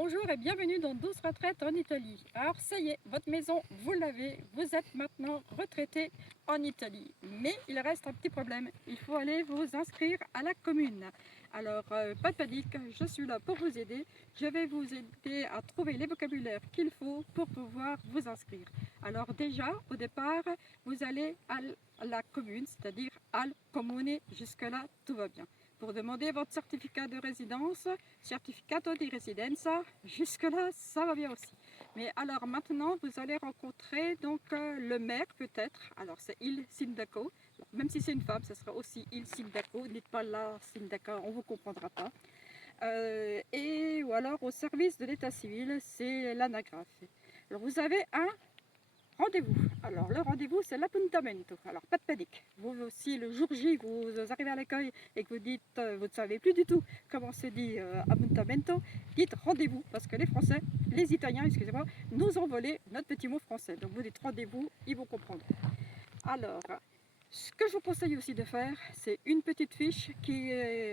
Bonjour et bienvenue dans 12 retraites en Italie. Alors ça y est, votre maison, vous l'avez, vous êtes maintenant retraité en Italie. Mais il reste un petit problème, il faut aller vous inscrire à la commune. Alors pas de panique, je suis là pour vous aider. Je vais vous aider à trouver les vocabulaires qu'il faut pour pouvoir vous inscrire. Alors déjà, au départ, vous allez à la commune, c'est-à-dire al comune, jusque-là tout va bien. Pour demander votre certificat de résidence, certificato di residenza, jusque-là, ça va bien aussi. Mais alors maintenant, vous allez rencontrer donc le maire peut-être. Alors c'est il sindaco. Même si c'est une femme, ce sera aussi il sindaco. Dites pas la sindaco, on ne vous comprendra pas. Ou alors au service de l'état civil, c'est l'anagraphe. Alors vous avez un rendez-vous. Alors le rendez-vous c'est l'appuntamento. Alors pas de panique. Vous aussi le jour J vous arrivez à l'accueil et que vous dites vous ne savez plus du tout comment se dit appuntamento, dites rendez-vous parce que les Français, les Italiens, excusez-moi, nous ont volé notre petit mot français. Donc vous dites rendez-vous, ils vont comprendre. Alors ce que je vous conseille aussi de faire, c'est une petite fiche qui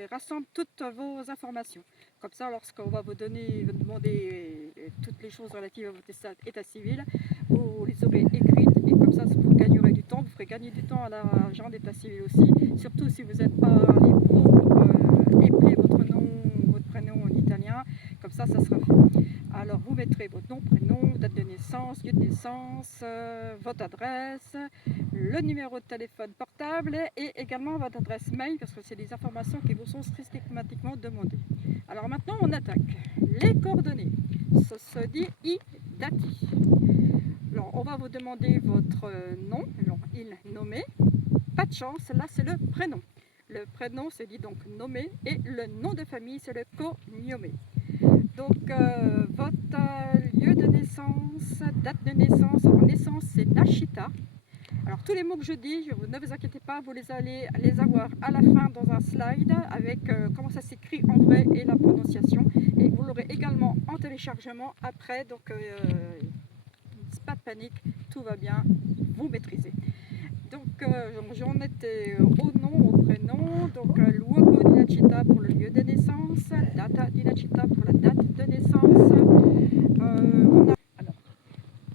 rassemble toutes vos informations. Comme ça, lorsqu'on va vous demander toutes les choses relatives à votre état civil, vous les aurez écrites et comme ça, vous gagnerez du temps, vous ferez gagner du temps à l'agent d'état civil aussi. Surtout si vous n'êtes pas allé pour épeler votre nom, votre prénom en italien, comme ça sera fait. Alors, vous mettrez votre nom, prénom, date de naissance, lieu de naissance, votre adresse, le numéro de téléphone portable et également votre adresse mail parce que c'est des informations qui vous sont systématiquement demandées. Alors maintenant on attaque. Les coordonnées, ça se dit i dati. Alors on va vous demander votre nom, alors il nommé, pas de chance, là c'est le prénom. Le prénom se dit donc nommé et le nom de famille c'est le cognome. Donc votre lieu de naissance, date de naissance, alors naissance c'est nascita. Alors tous les mots que je dis, ne vous inquiétez pas, vous allez les avoir à la fin dans un slide avec comment ça s'écrit en vrai et la prononciation. Et vous l'aurez également en téléchargement après, donc pas de panique, tout va bien, vous maîtrisez. Donc j'en étais au nom, au prénom, donc luogo di nascita pour le lieu de naissance, data di nascita pour la date de naissance.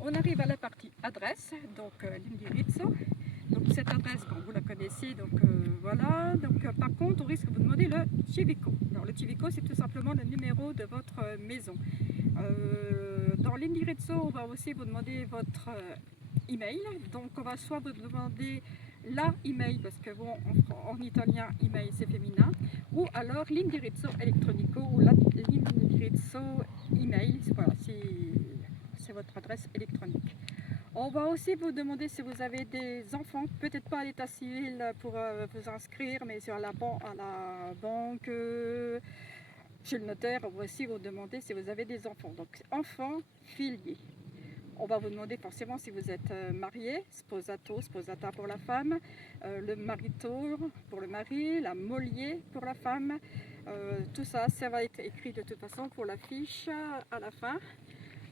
On arrive à la partie adresse, donc l'indirizzo. Donc cette adresse, bon, vous la connaissez, donc voilà. Donc par contre, on risque de vous demander le civico. Alors le civico, c'est tout simplement le numéro de votre maison. Dans l'indirizzo, on va aussi vous demander votre email. Donc on va soit vous demander la email, parce que bon, en italien, email c'est féminin, ou alors l'indirizzo elettronico ou l'indirizzo email. Voilà, c'est votre adresse électronique. On va aussi vous demander si vous avez des enfants, peut-être pas à l'état civil pour vous inscrire, mais sur à la banque, chez le notaire, on va aussi vous demander si vous avez des enfants. Donc enfants, figli. On va vous demander forcément si vous êtes marié, sposato, sposata pour la femme, le marito pour le mari, la moglie pour la femme. Tout ça, ça va être écrit de toute façon pour la fiche à la fin.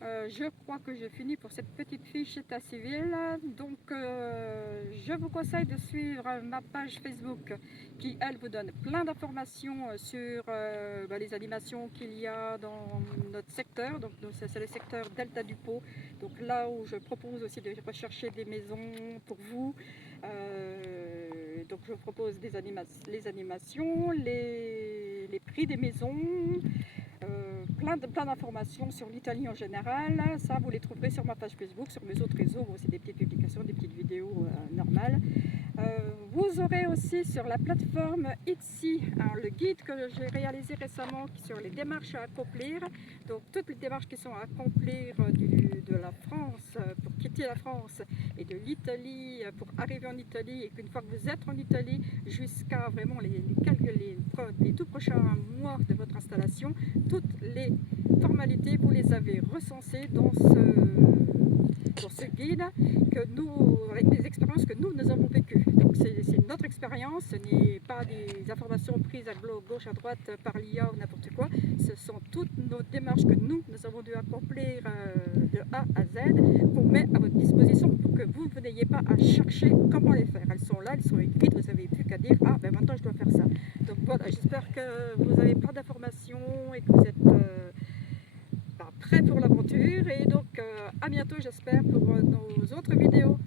Je crois que j'ai fini pour cette petite fiche état civil, donc je vous conseille de suivre ma page Facebook qui elle vous donne plein d'informations sur les animations qu'il y a dans notre secteur, donc c'est le secteur Delta du Pô, donc là où je propose aussi de rechercher des maisons pour vous. Donc je propose les animations, les prix des maisons, plein d'informations sur l'Italie en général. Ça, vous les trouverez sur ma page Facebook, sur mes autres réseaux, c'est des petites publications, des petites vidéos normales. Vous aurez aussi sur la plateforme Etsy le guide que j'ai réalisé récemment sur les démarches à accomplir. Donc toutes les démarches qui sont à accomplir de la France pour quitter la France et de l'Italie pour arriver en Italie, et qu'une fois que vous êtes en Italie jusqu'à vraiment les tout prochains mois de votre installation, toutes les formalités vous les avez recensées dans ce guide que nous, avec des expériences que nous avons vécues. Donc c'est notre expérience, ce n'est pas des informations prises à gauche, à droite par l'IA ou n'importe quoi. Ce sont toutes nos démarches que nous avons dû accomplir de A à Z, qu'on met à votre disposition pour que vous n'ayez pas à chercher comment les faire. Elles sont là, elles sont écrites, vous n'avez plus qu'à dire « Ah, ben maintenant je dois faire ça ». Donc voilà, j'espère que vous avez plein d'informations et que vous êtes prêt pour l'aventure et donc à bientôt j'espère pour nos autres vidéos.